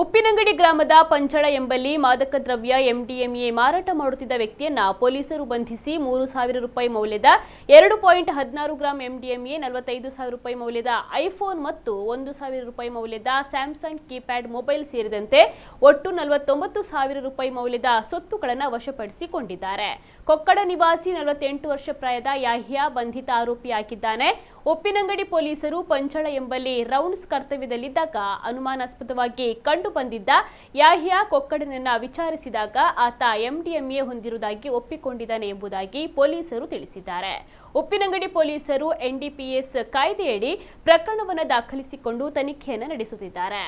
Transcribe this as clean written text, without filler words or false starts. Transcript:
ಉಪ್ಪಿನಂಗಡಿ ಗ್ರಾಮದ ಪಂಚಳ ಎಂಬಲ್ಲಿ ಮಾದಕ ದ್ರವ್ಯ ಎಂಡಿಎಂಎ ಮಾರಾಟ ಮಾಡುತ್ತಿದ್ದ ವ್ಯಕ್ತಿಯನ್ನ ಪೊಲೀಸರು ಬಂಧಿಸಿ 3,000 ರೂಪಾಯಿ ಮೌಲ್ಯದ 2.16 ಗ್ರಾಂ ಎಂಡಿಎಂಎ, 45,000 ರೂಪಾಯಿ ಮೌಲ್ಯದ ಐಫೋನ್ ಮತ್ತು 1,000 ರೂಪಾಯಿ ಮೌಲ್ಯದ ಸ್ಯಾಮ್ಸಂಗ್ ಕೀಪ್ಯಾಡ್ ಮೊಬೈಲ್ ಸೇರಿದಂತೆ ಒಟ್ಟು 49,000 ರೂಪಾಯಿ ಮೌಲ್ಯದ ಸೊತ್ತುಗಳನ್ನು ವಶಪಡಿಸಿಕೊಂಡಿದ್ದಾರೆ. ಕೊಕ್ಕಡ ನಿವಾಸಿ 48 ವರ್ಷ ಪ್ರಾಯದ ಯಾಹ್ಯಾ ಬಂಧಿತ ಆರೋಪಿಯಾಗಿದ್ದಾನೆ. ಉಪ್ಪಿನಂಗಡಿ ಪೊಲೀಸರು ಪಂಚಳ ಎಂಬಲ್ಲಿ ರೌಂಡ್ಸ್ ಕರ್ತವ್ಯದಲ್ಲಿದ್ದಾಗ ಅನುಮಾನಾಸ್ಪದವಾಗಿ ಕಂಡು ಬಂದಿದ್ದ ಯಾಹ್ಯಾ ಕೊಕ್ಕಡನನ್ನ ವಿಚಾರಿಸಿದಾಗ ಆತ ಎಂಡಿಎಂಎ ಹೊಂದಿರುವುದಾಗಿ ಒಪ್ಪಿಕೊಂಡಿದ್ದಾನೆ ಎಂಬುದಾಗಿ ಪೊಲೀಸರು ತಿಳಿಸಿದ್ದಾರೆ. ಉಪ್ಪಿನಂಗಡಿ ಪೊಲೀಸರು ಎನ್ಡಿಪಿಎಸ್ ಕಾಯ್ದೆಯಡಿ ಪ್ರಕರಣವನ್ನು ದಾಖಲಿಸಿಕೊಂಡು ತನಿಖೆಯನ್ನು ನಡೆಸುತ್ತಿದ್ದಾರೆ.